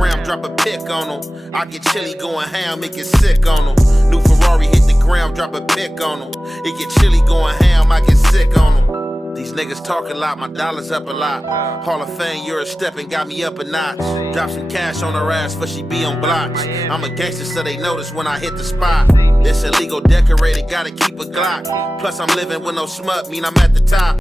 ground, drop a pick on them. I get chilly going ham, it get sick on them. New Ferrari hit the ground, drop a pick on them. It get chilly going ham, I get sick on them. These niggas talk a lot, my dollar's up a lot. Hall of Fame, you're a step and got me up a notch. Drop some cash on her ass for she be on blocks. I'm a gangster so they notice when I hit the spot. It's illegal decorated, gotta keep a Glock. Plus I'm living with no smut, mean I'm at the top.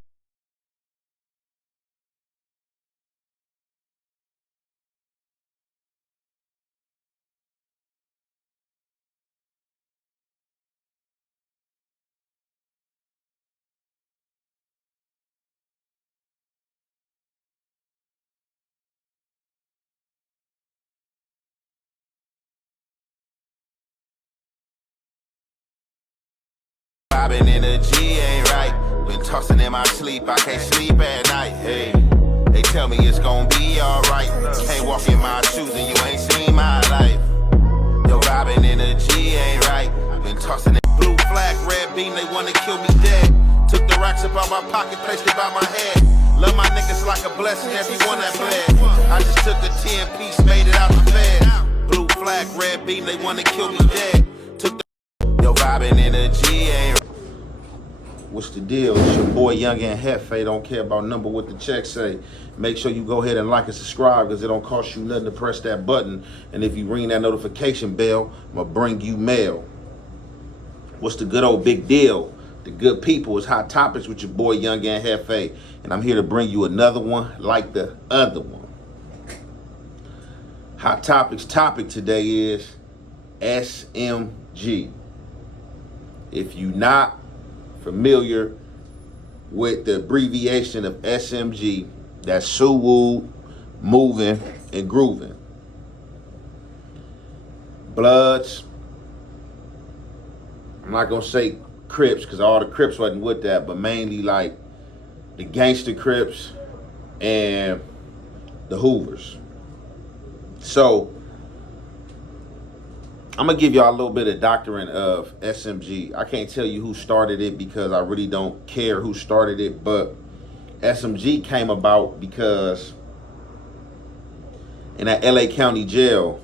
Vibing energy ain't right. Been tossing in my sleep, I can't sleep at night. Hey, they tell me it's gonna be alright. Can't walk in my shoes and you ain't seen my life. Yo, vibing energy ain't right. Been tossing in blue flag, red beam, they wanna kill me dead. Took the racks up out my pocket, placed it by my head. Love my niggas like a blessing, everyone that bled. I just took a 10-piece, made it out the bed. Blue flag, red beam, they wanna kill me dead. Took the yo, vibing energy ain't right. What's the deal? It's your boy Young and Hefe. Don't care about number what the check say. Make sure you go ahead and like and subscribe because it don't cost you nothing to press that button. And if you ring that notification bell, I'm going to bring you mail. What's the good old big deal? The good people is Hot Topics with your boy Young and Hefe. And I'm here to bring you another one like the other one. Hot Topics topic today is SMG. If you not familiar with the abbreviation of SMG, that's swooop, movin, and groovin. Bloods, I'm not gonna say Crips because all the Crips wasn't with that, but mainly like the gangster Crips and the Hoovers. So I'm gonna give y'all a little bit of doctrine of SMG. I can't tell you who started it because I really don't care who started it, but SMG came about because in that LA County jail,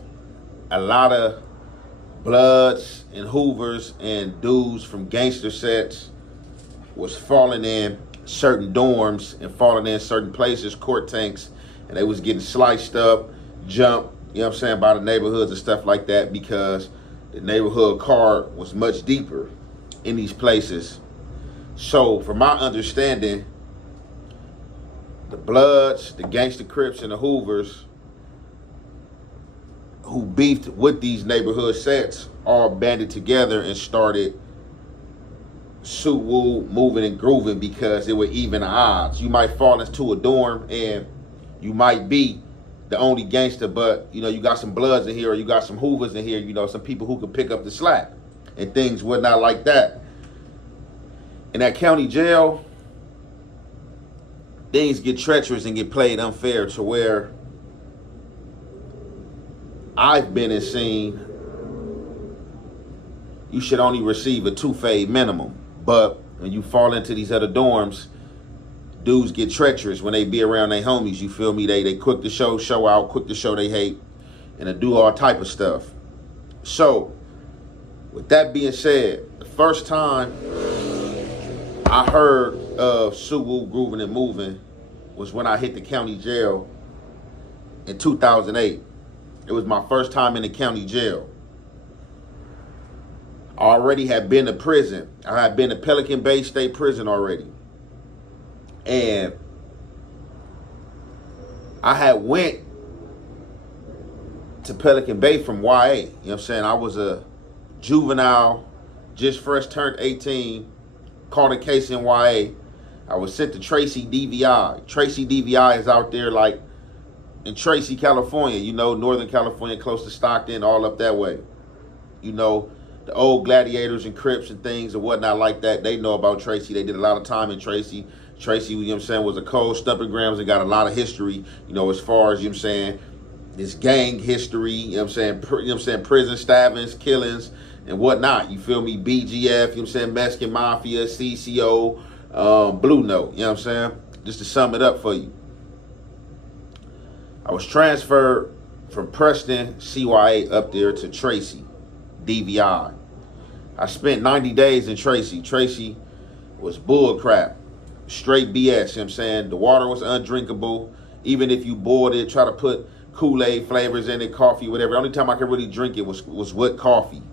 a lot of Bloods and Hoovers and dudes from gangster sets was falling in certain dorms and falling in certain places, court tanks, and they was getting sliced up, jumped, you know what I'm saying, by the neighborhoods and stuff like that because the neighborhood card was much deeper in these places. So from my understanding, the Bloods, the Gangster Crips, and the Hoovers who beefed with these neighborhood sets all banded together and started swooop, moving, and grooving because it would even the odds. You might fall into a dorm and you might be the only gangster, but you know, you got some Bloods in here or you got some Hoovers in here, you know, some people who could pick up the slack and things were not like that. In that county jail, things get treacherous and get played unfair to where I've been and seen you should only receive a 2-fade minimum. But when you fall into these other dorms, dudes get treacherous when they be around their homies, you feel me? They quick to show out, quick to show they hate, and to do all type of stuff. So, with that being said, the first time I heard of swooop, groovin, and moving was when I hit the county jail in 2008. It was my first time in the county jail. I already had been to prison. I had been to Pelican Bay State Prison already. And I had went to Pelican Bay from YA. You know what I'm saying? I was a juvenile, just fresh turned 18, caught a case in YA. I was sent to Tracy DVI. Tracy DVI is out there like in Tracy, California, you know, Northern California, close to Stockton, all up that way. You know, the old gladiators and Crips and things and whatnot like that, they know about Tracy. They did a lot of time in Tracy. Tracy, you know what I'm saying, was a cold stumping grounds and got a lot of history, you know, as far as, you know what I'm saying, this gang history, you know what I'm saying, prison stabbings, killings, and whatnot. You feel me? BGF, you know what I'm saying, Mexican Mafia, CCO, Blue Note, you know what I'm saying? Just to sum it up for you. I was transferred from Preston, CYA up there to Tracy, DVI. I spent 90 days in Tracy. Tracy was bull crap, straight BS, you know what I'm saying? The water was undrinkable. Even if you boiled it, try to put Kool-Aid flavors in it, coffee, whatever. The only time I could really drink it was with coffee.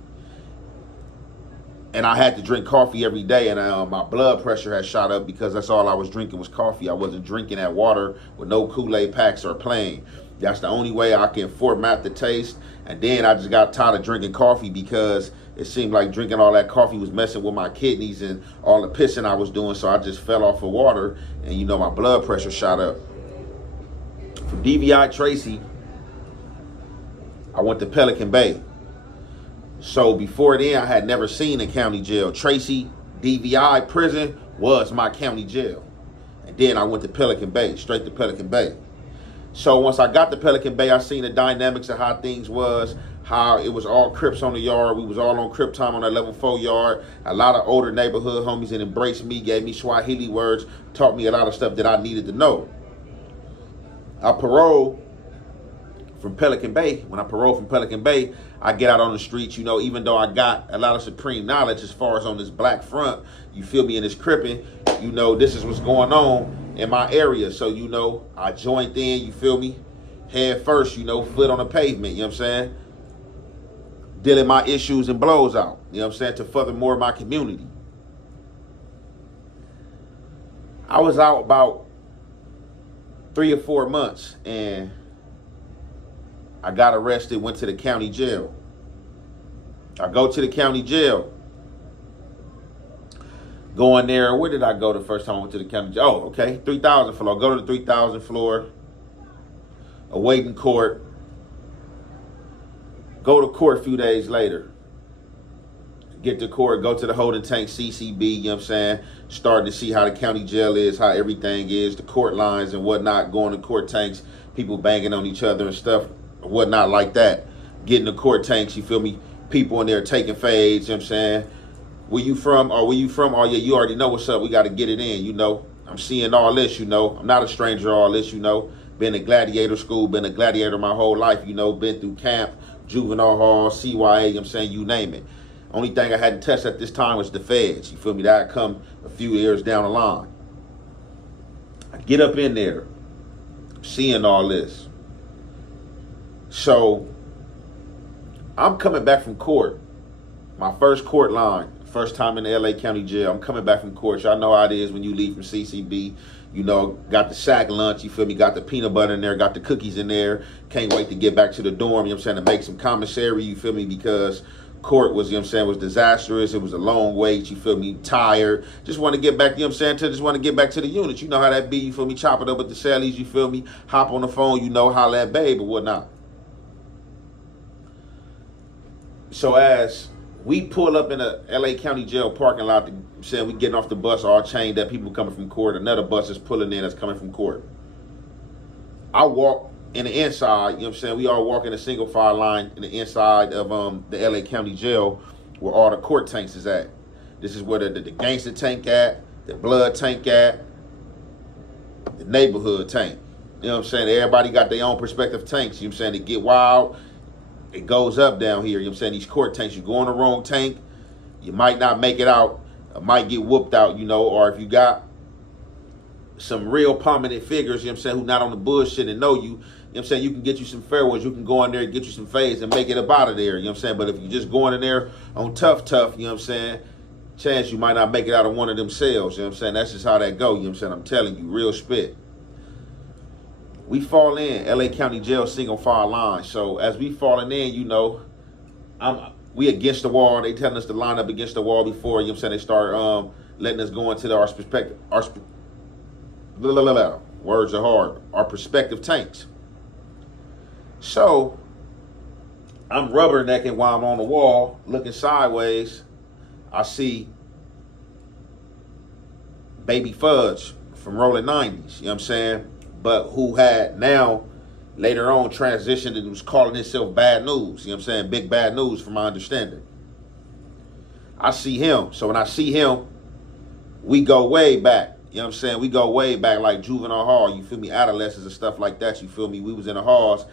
And I had to drink coffee every day, and my blood pressure had shot up because that's all I was drinking was coffee. I wasn't drinking that water with no Kool-Aid packs or plain. That's the only way I can format the taste. And then I just got tired of drinking coffee because it seemed like drinking all that coffee was messing with my kidneys and all the pissing I was doing. So I just fell off of water, and you know, my blood pressure shot up. From DVI Tracy, I went to Pelican Bay. So before then, I had never seen a county jail. Tracy DVI prison was my county jail. And then I went to Pelican Bay, straight to Pelican Bay. So once I got to Pelican Bay, I seen the dynamics of how things was, how it was all Crips on the yard. We was all on Crip time on that level 4 yard. A lot of older neighborhood homies that embraced me, gave me Swahili words, taught me a lot of stuff that I needed to know. I paroled from Pelican Bay. When I paroled from Pelican Bay, I get out on the streets, you know, even though I got a lot of supreme knowledge as far as on this black front, you feel me, in this cripping, you know, this is what's going on in my area. So, you know, I joined in, you feel me, head first, you know, foot on the pavement, you know what I'm saying? Dealing my issues and blows out, you know what I'm saying, to further more my community. I was out about 3 or 4 months, and I got arrested, went to the county jail. I go to the county jail. Going there, where did I go the first time I went to the county jail? Oh, okay, 3000 floor. Go to the 3000 floor, awaiting court. Go to court a few days later. Get to court, go to the holding tank, CCB, you know what I'm saying? Starting to see how the county jail is, how everything is, the court lines and whatnot, going to court tanks, people banging on each other and stuff, whatnot like that. Getting the court tanks, you feel me? People in there taking fades, you know what I'm saying? Where you from? Oh, where you from? Oh, yeah, you already know what's up. We got to get it in, you know? I'm seeing all this, you know? I'm not a stranger to all this, you know? Been in gladiator school, been a gladiator my whole life, you know? Been through camp, juvenile hall, CYA, you know what I'm saying? You name it. Only thing I hadn't touched at this time was the feds, you feel me? That come a few years down the line. I get up in there, seeing all this. So, I'm coming back from court. My first court line, first time in the LA County Jail. I'm coming back from court. Y'all know how it is when you leave from CCB. You know, got the sack lunch, you feel me? Got the peanut butter in there, got the cookies in there. Can't wait to get back to the dorm, you know what I'm saying, to make some commissary, you feel me? Because court was, you know what I'm saying, was disastrous. It was a long wait, you feel me? Tired. Just want to get back, you know what I'm saying, just want to get back to the unit. You know how that be, you feel me? Chop it up with the cellies, you feel me? Hop on the phone, you know, holla at babe or whatnot. So as we pull up in the LA County Jail parking lot, saying we getting off the bus, all chained up, people coming from court, another bus is pulling in that's coming from court. I walk in the inside, you know what I'm saying, we all walk in a single file line in the inside of the LA County Jail where all the court tanks is at. This is where the gangster tank at, the blood tank at, the neighborhood tank. You know what I'm saying? Everybody got their own perspective tanks, you know what I'm saying, they get wild. It goes up down here, you know what I'm saying? These court tanks, you go in the wrong tank, you might not make it out, might get whooped out, you know, or if you got some real prominent figures, you know what I'm saying, who not on the bullshit and know you, you know what I'm saying, you can get you some fair ones, you can go in there and get you some fades and make it up out of there, you know what I'm saying? But if you just going in there on tough, you know what I'm saying, chance you might not make it out of one of them cells, you know what I'm saying? That's just how that go, you know what I'm saying? I'm telling you, real spit. We fall in LA County Jail single file line. So as we falling in, you know, we against the wall. They telling us to line up against the wall before, you know what I'm saying, they start letting us go into our perspective. Words are hard. Our perspective tanks. So I'm rubbernecking while I'm on the wall, looking sideways. I see Baby Fudge from Rolling 90s, you know what I'm saying? But who had now, later on, transitioned and was calling himself Bad News. You know what I'm saying? Big Bad News, from my understanding. I see him. So when I see him, we go way back. You know what I'm saying? We go way back like juvenile hall. You feel me? Adolescents and stuff like that. You feel me? We was in the halls.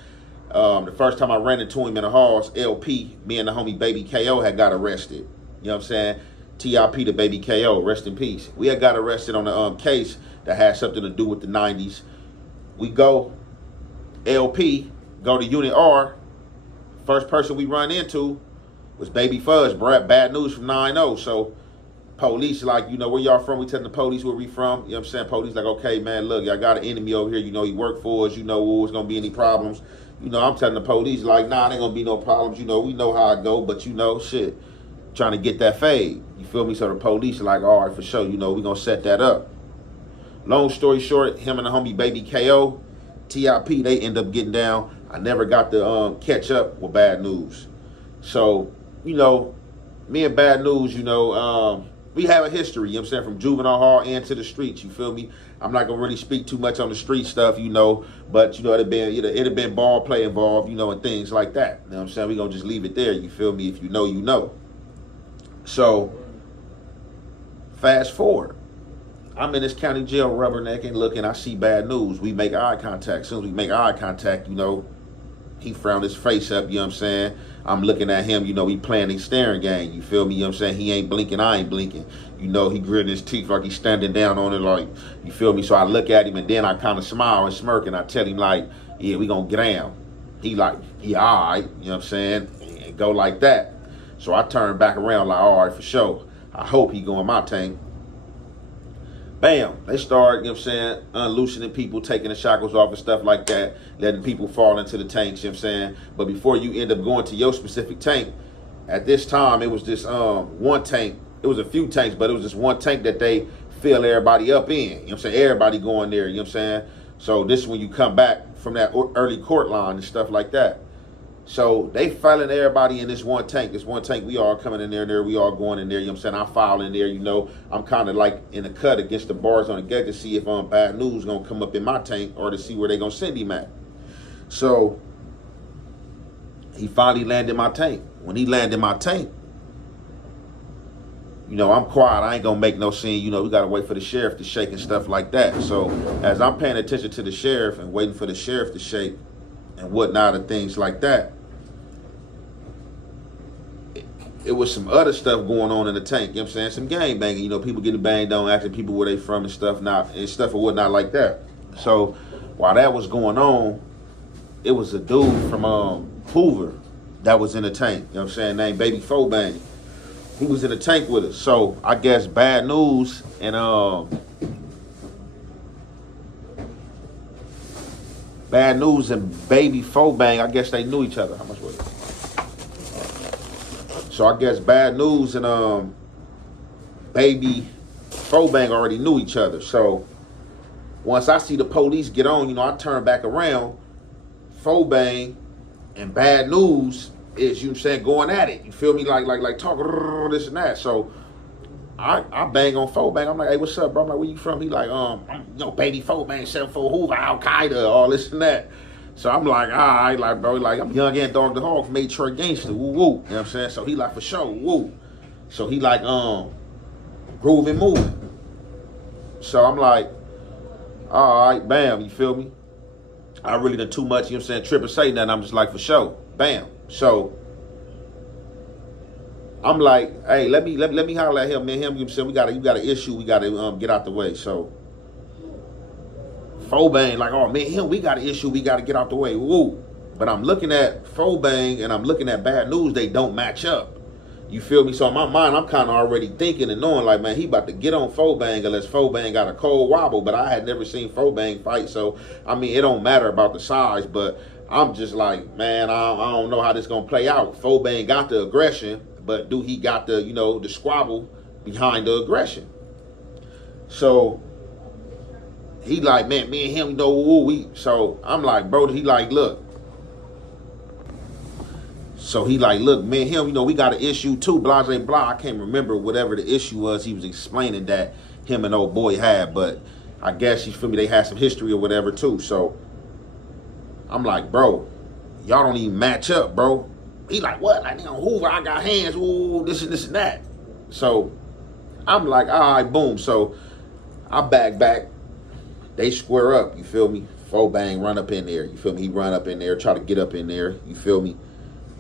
The first time I ran into him in the halls, LP, me and the homie Baby KO had got arrested. You know what I'm saying? TIP to Baby KO, rest in peace. We had got arrested on a case that had something to do with the 90s. We go, LP, go to Unit R. First person we run into was Baby Fuzz, bad news from 9-0. So police like, you know, where y'all from? We telling the police where we from. You know what I'm saying? Police like, okay, man, look, y'all got an enemy over here. You know, he worked for us. You know, there's going to be any problems. You know, I'm telling the police like, nah, there ain't going to be no problems. You know, we know how I go, but you know, shit, trying to get that fade. You feel me? So the police are like, all right, for sure. You know, we going to set that up. Long story short, him and the homie Baby KO, TIP, they end up getting down. I never got to catch up with Bad News. So, you know, me and Bad News, you know, we have a history, you know what I'm saying, from juvenile hall and to the streets, you feel me? I'm not gonna really speak too much on the street stuff, you know, but you know, it'd have been ball play involved, you know, and things like that. You know what I'm saying? We're gonna just leave it there, you feel me? If you know, you know. So fast forward. I'm in this county jail rubbernecking, looking, I see Bad News. We make eye contact. As soon as we make eye contact, you know, he frowned his face up, you know what I'm saying? I'm looking at him, you know, he playing a staring game, you feel me? You know what I'm saying? He ain't blinking, I ain't blinking. You know, he gritting his teeth like he's standing down on it, like, you feel me? So I look at him and then I kind of smile and smirk and I tell him like, yeah, we gonna get down. He like, yeah, all right, you know what I'm saying? And go like that. So I turn back around like, all right, for sure. I hope he go in my tank. Bam, they start, you know what I'm saying, unloosening people, taking the shackles off and stuff like that, letting people fall into the tanks, you know what I'm saying? But before you end up going to your specific tank, at this time, it was this one tank. It was a few tanks, but it was just one tank that they fill everybody up in. You know what I'm saying? Everybody going there, you know what I'm saying? So this is when you come back from that early court line and stuff like that. So they filing everybody in this one tank. This one tank, we all coming in there, we all going in there, you know what I'm saying? I file in there, you know. I'm kind of like in the cut against the bars on the gate to see if Bad News gonna come up in my tank or to see where they gonna send him at. So he finally landed my tank. When he landed my tank, you know, I'm quiet. I ain't gonna make no scene. You know, we gotta wait for the sheriff to shake and stuff like that. So as I'm paying attention to the sheriff and waiting for the sheriff to shake and whatnot and things like that, it was some other stuff going on in the tank, you know what I'm saying? Some gang banging, you know, people getting banged on, asking people where they from and stuff, and stuff or whatnot like that. So while that was going on, it was a dude from Hoover that was in the tank, you know what I'm saying, named Baby Fobang. He was in the tank with us. So I guess Bad News and Baby Fobang, I guess they knew each other. How much was it? So I guess Bad News and Baby Fobang already knew each other. So once I see the police get on, you know, I turn back around. Fobang and Bad News is, you know what I'm saying, going at it. You feel me? Like talking this and that. So I bang on Fobang. I'm like, hey, what's up, bro? I'm like, where you from? He like, I'm, you know, Baby Fobang, 74 Hoover, Al Qaeda, all this and that. So I'm like, all right, like, bro, like, I'm young and Dog the Hog from Detroit Gangstaz, woo woo. You know what I'm saying? So he like, for sure, woo. So he like, groovin, movin. So I'm like, all right, bam, you feel me? I really done too much, you know what I'm saying, trip and say nothing. I'm just like, for sure, bam. So I'm like, hey, let me holler at him, man. Him, you know what I'm saying, you got an issue, we gotta get out the way. So Fobang, like, oh man, we got an issue, we gotta get out the way. Woo. But I'm looking at Fobang and I'm looking at Bad News, they don't match up. You feel me? So in my mind, I'm kind of already thinking and knowing, like, man, he about to get on Fobang unless Fobang got a cold wobble. But I had never seen Fobang fight, so I mean, it don't matter about the size. But I'm just like, man, I don't know how this gonna play out. Fobang got the aggression, but do he got the, you know, the squabble behind the aggression? So he like, man, me and him, you know, so I'm like, bro, he like, look. So he like, look, me and him, you know, we got an issue too, blah, blah, blah. I can't remember whatever the issue was. He was explaining that him and old boy had, but I guess, you feel me, they had some history or whatever too. So I'm like, bro, y'all don't even match up, bro. He like, what? Like, nigga, Hoover, I got hands, ooh, this and that. So I'm like, all right, boom. So I back. They square up, you feel me? Fo Bang run up in there. You feel me? He run up in there, try to get up in there. You feel me?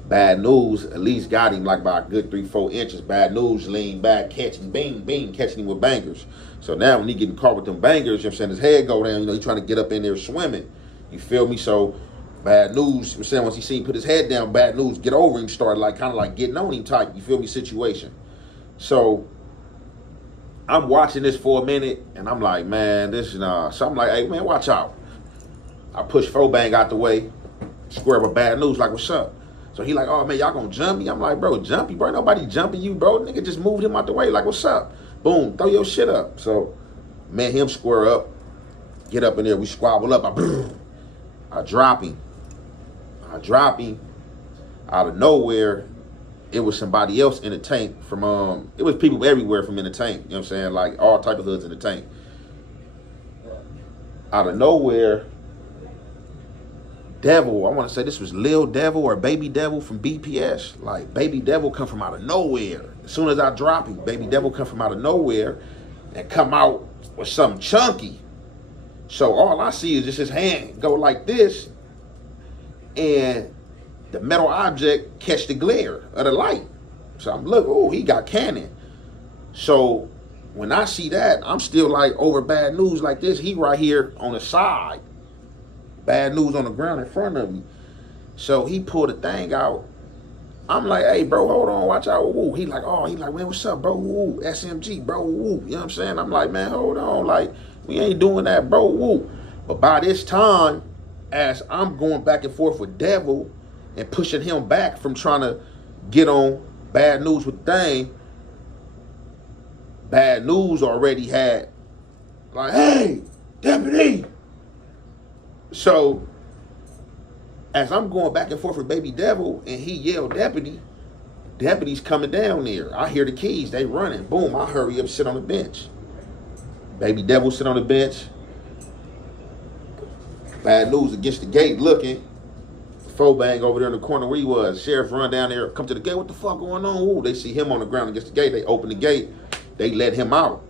Bad News at least got him like by a good 3-4 inches. Bad News lean back, catching, bing, catching him with bangers. So now when he getting caught with them bangers, you know what I'm saying, his head go down, you know, he trying to get up in there swimming. You feel me? So Bad News, I'm saying, once he seen him put his head down, Bad News get over him, started like kind of like getting on him tight. You feel me? Situation. So I'm watching this for a minute, and I'm like, man, this is so I'm like, hey man, watch out. I push Fo Bang out the way, square up a Bad News like, what's up? So he like, oh man, y'all gonna jump me? I'm like, bro, jump you, bro. Nobody jumping you, bro. Nigga just moved him out the way, like, what's up? Boom, throw your shit up. So man, him square up, get up in there, we squabble up. I drop him. Out of nowhere, it was somebody else in the tank from it was people everywhere from in the tank, you know what I'm saying? Like all type of hoods in the tank. Out of nowhere, Devil, I want to say this was Lil Devil or Baby Devil from BPS. Like Baby Devil come from out of nowhere. As soon as I drop him, Baby Devil come from out of nowhere and come out with something chunky. So all I see is just his hand go like this, and the metal object catch the glare of the light. So I'm looking, oh, he got cannon. So when I see that, I'm still like over Bad News like this. He right here on the side. Bad News on the ground in front of me. So he pulled the thing out. I'm like, hey, bro, hold on, watch out. Woo. He like, man, what's up, bro? Woo, SMG, bro. Woo. You know what I'm saying? I'm like, man, hold on. Like, we ain't doing that, bro. Woo. But by this time, as I'm going back and forth with Devil and pushing him back from trying to get on Bad News with the thing, Bad News already had like, hey, deputy. So as I'm going back and forth with Baby Devil and he yelled deputy, deputy's coming down there. I hear the keys, they running. Boom, I hurry up, sit on the bench. Baby Devil sit on the bench. Bad News against the gate looking. Fo Bang over there in the corner where he was. Sheriff run down there, come to the gate, what the fuck going on? Ooh, they see him on the ground against the gate. They open the gate, they let him out.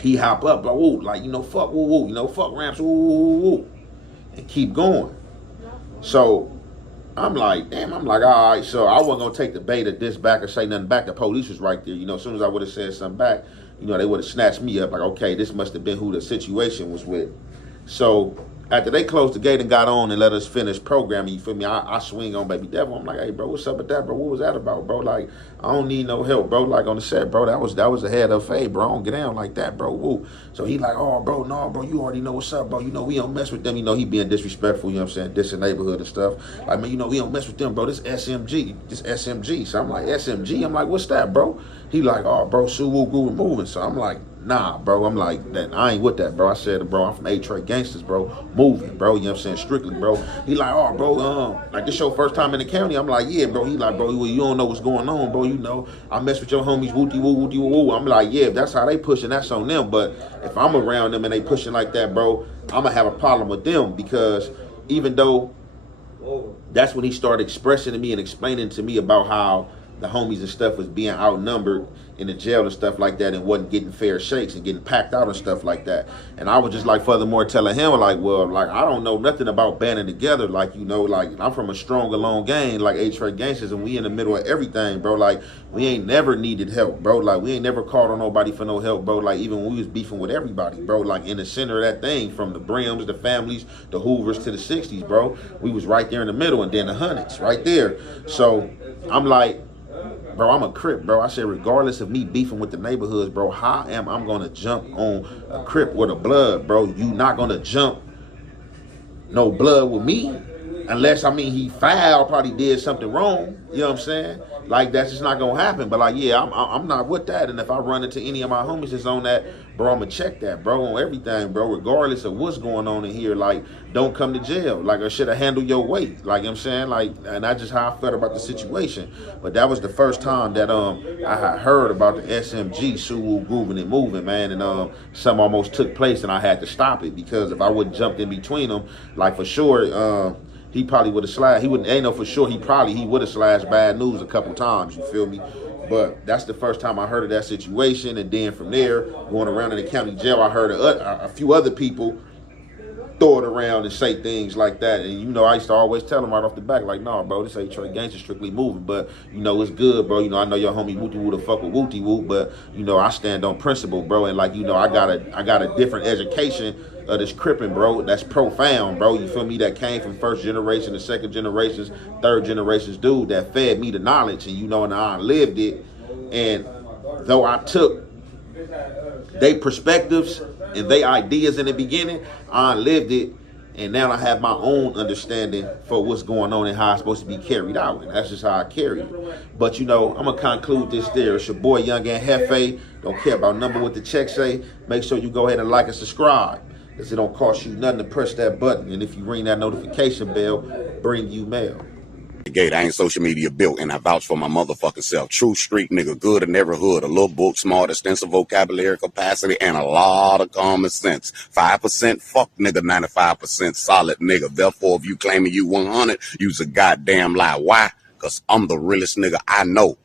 He hop up, like, ooh, like, you know, fuck, woo, woo, you know, fuck ramps, woo, woo, woo, and keep going. So I'm like, damn, I'm like, all right, so I wasn't gonna take the bait of this back or say nothing back. The police was right there, you know, as soon as I would have said something back, you know, they would have snatched me up, like, okay, this must have been who the situation was with. So after they closed the gate and got on and let us finish programming, you feel me? I swing on Baby Devil. I'm like, hey, bro, what's up with that, bro? What was that about, bro? Like, I don't need no help, bro. Like on the set, bro, that was ahead of fade, bro. I don't get down like that, bro. Woo. So he like, oh, bro, no, bro, you already know what's up, bro. You know, we don't mess with them. You know, he being disrespectful, you know what I'm saying? Dissing neighborhood and stuff. Like, man, you know, we don't mess with them, bro. This SMG. So I'm like, SMG? I'm like, what's that, bro? He like, oh, bro, swooop, groovin, movin. So I'm like, nah, bro. I'm like, that I ain't with that, bro. I said, bro, I'm from A-Trade Gangstaz, bro. Moving, bro. You know what I'm saying? Strictly, bro. He like, oh, bro, like this your first time in the county? I'm like, yeah, bro. He like, bro, you don't know what's going on, bro. You know, I mess with your homies, wooty woo, wooty woo. I'm like, yeah, if that's how they pushing, that's on them. But if I'm around them and they pushing like that, bro, I'm gonna have a problem with them, because even though that's when he started expressing to me and explaining to me about how the homies and stuff was being outnumbered in the jail and stuff like that and wasn't getting fair shakes and getting packed out and stuff like that. And I was just like, furthermore, telling him like, well, like, I don't know nothing about banding together. Like, you know, like, I'm from a strong, alone gang, like A-Trade Gangstaz, and we in the middle of everything, bro. Like, we ain't never needed help, bro. Like, we ain't never called on nobody for no help, bro. Like, even when we was beefing with everybody, bro, like in the center of that thing, from the Brims, the families, the Hoovers to the 60s, bro. We was right there in the middle, and then the Hundreds right there. So I'm like, bro, I'm a Crip, bro. I said, regardless of me beefing with the neighborhoods, bro, how am I going to jump on a Crip with a blood, bro? You not going to jump no blood with me unless, I mean, he foul, probably did something wrong. You know what I'm saying? Like, that's just not going to happen. But, like, yeah, I'm not with that. And if I run into any of my homies that's on that, bro, I'm going to check that, bro, on everything, bro, regardless of what's going on in here. Like, don't come to jail. Like, I should have handled your weight. Like, you know what I'm saying? Like, and that's just how I felt about the situation. But that was the first time that I had heard about the SMG, swooop, groovin, and moving, man. And something almost took place, and I had to stop it, because if I wouldn't jumped in between them, like, for sure, he probably would have slashed. He wouldn't, ain't no for sure. He would have slashed Bad News a couple times. You feel me? But that's the first time I heard of that situation. And then from there, going around in the county jail, I heard of a few other people throw it around and say things like that. And, you know, I used to always tell them right off the back, like, nah, bro, this ain't Trey Gangsta, strictly moving. But, you know, it's good, bro. You know, I know your homie Wooty Woo to fuck with Wooty Woo, but, you know, I stand on principle, bro. And, like, you know, I got a different education of this crippin', bro. That's profound, bro. You feel me? That came from first generation, the second generations, third generations, dude, that fed me the knowledge. And, you know, and I lived it. And though I took they perspectives and they ideas in the beginning, I lived it, and now I have my own understanding for what's going on and how it's supposed to be carried out, and that's just how I carry it. But you know, I'm gonna conclude this there. It's your boy Young and Hefe. Don't care about number what the check say. Make sure you go ahead and like and subscribe, because it don't cost you nothing to press that button, and if you ring that notification bell, bring you mail. Gate, I ain't social media built, and I vouch for my motherfucking self. True street nigga, good in every hood. A little book, smart, extensive vocabulary capacity, and a lot of common sense. 5% fuck nigga, 95% solid nigga. Therefore, if you claiming you 100, you's a goddamn lie. Why? Cause I'm the realest nigga I know.